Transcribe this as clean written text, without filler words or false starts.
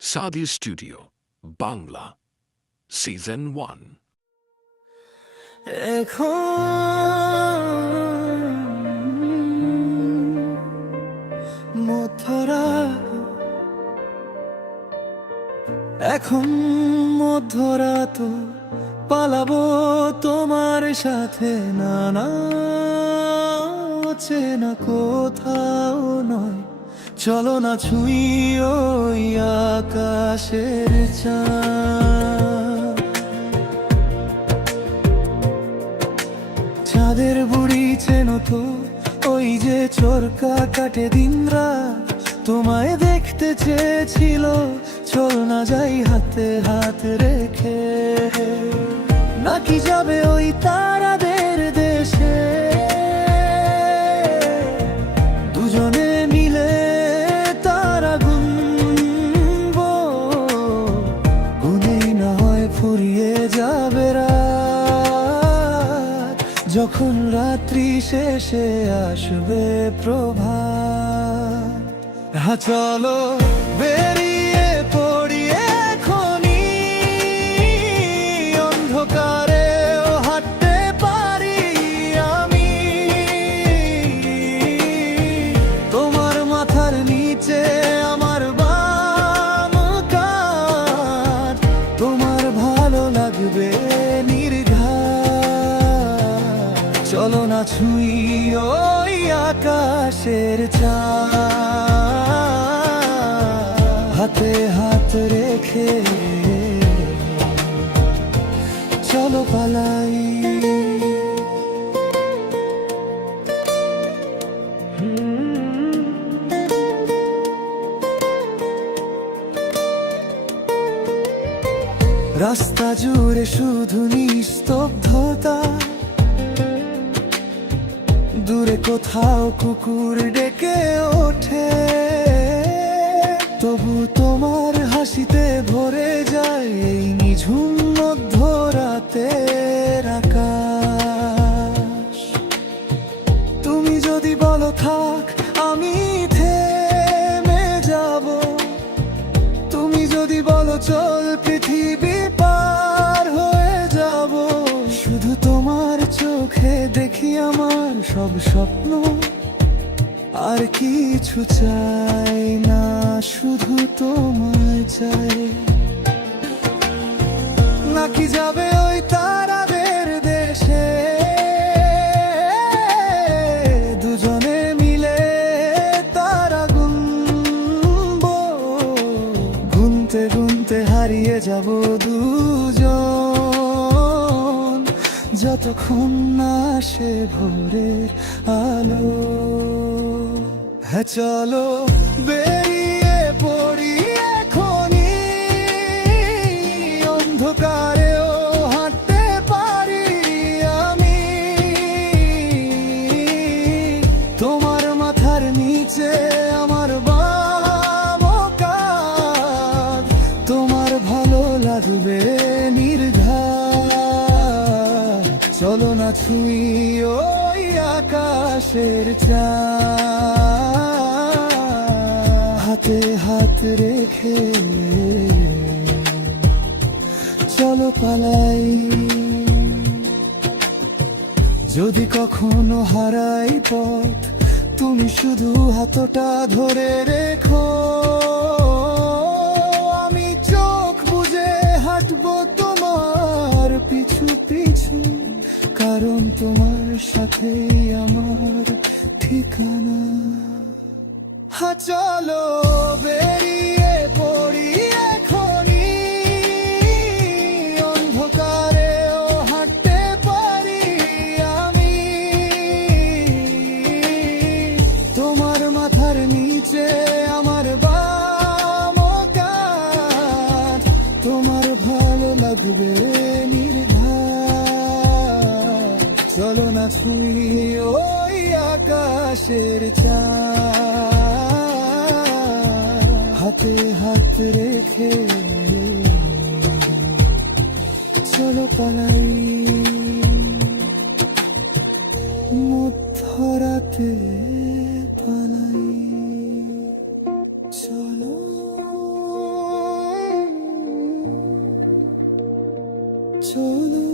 সাদি studio Bangla season 1। এখন মধ্যরাত পালাবো তোমার সাথে, না চেনা কোথাও নয়। চলো না ছুঁই ওই আকাশের চাঁদ, চাঁদের বুড়ি চেনো তো, ওই যে চরকা কাটে দিন রাত। তোমায় দেখতে চেয়েছিল, চল না যাই হাতে হাত রেখে। নাকি যাবে ওই তারাদের দেশে, দুজনে মিলে তারা গুনবো, গুনেই না হয় ফুরিয়ে যাবে রাত। যখন রাত্রি শেষে আসবে প্রভাত, চলো বেরিয়ে পড়ি এখনি, অন্ধকারেও হাঁটতে পারি আমি। তোমার মাথার নিচে আমার বাম কাঁধ, তোমার ভালো লাগবে নির্ঘাত। চলো না ছুঁই ওই আকাশের চাঁদ, হাতে হাত রেখে চলো পালাই। রাস্তা জুড়ে শুধু নিস্তব্ধতা, দূরে কোথাও কুকুর ডেকে ওঠে। তবু তোমার হাসিতে ভরে যায় এই নিঝুম মধ্যরাতের আকাশ। তুমি যদি বলো থাক, আমি থেমে যাব। তুমি যদি বলো চল, পৃথিবী পার হয়ে যাব। শুধু তোমার চোখে দেখি আমার সব স্বপ্ন, আর কিছু চাই না, শুধু তোমায় চাই। নাকি যাবে ওই তারাদের দেশে, দুজনে মিলে তারা গুনবো, গুনতে গুনতে হারিয়ে যাব দুজন, যতক্ষণ না আসে ভোরের আলো। হ্যাঁ চলো বেরিয়ে পড়ি এখনি, অন্ধকারেও হাঁটতে পারি আমি। তোমার মাথার নিচে আমার বাম কাঁধ, তোমার ভালো লাগবে নির্ঘাত। চলো না ছুঁই ওই আকাশের চাঁদ, হাতে হাত রেখে চলো পালাই। যদি কখনো হারাই পথ, তুমি শুধু হাতটা ধরে রেখো। আমি চোখ বুজে হাঁটবো তোমার পিছু পিছু, কারণ তোমার সাথেই আমার ঠিকানা। হ্যাঁ চলো বেরিয়ে পড়ি এখনি, অন্ধকারেও হাঁটতে পারি আমি। তোমার মাথার নিচে আমার বাম কাঁধ, তোমার ভালো লাগবে নির্ঘাত। চলো না ছুঁই ওই আকাশের চাঁদ, হাতে হাত রেখে চলো পালাই। মধ্যরাতে পালাই, চলো। চলো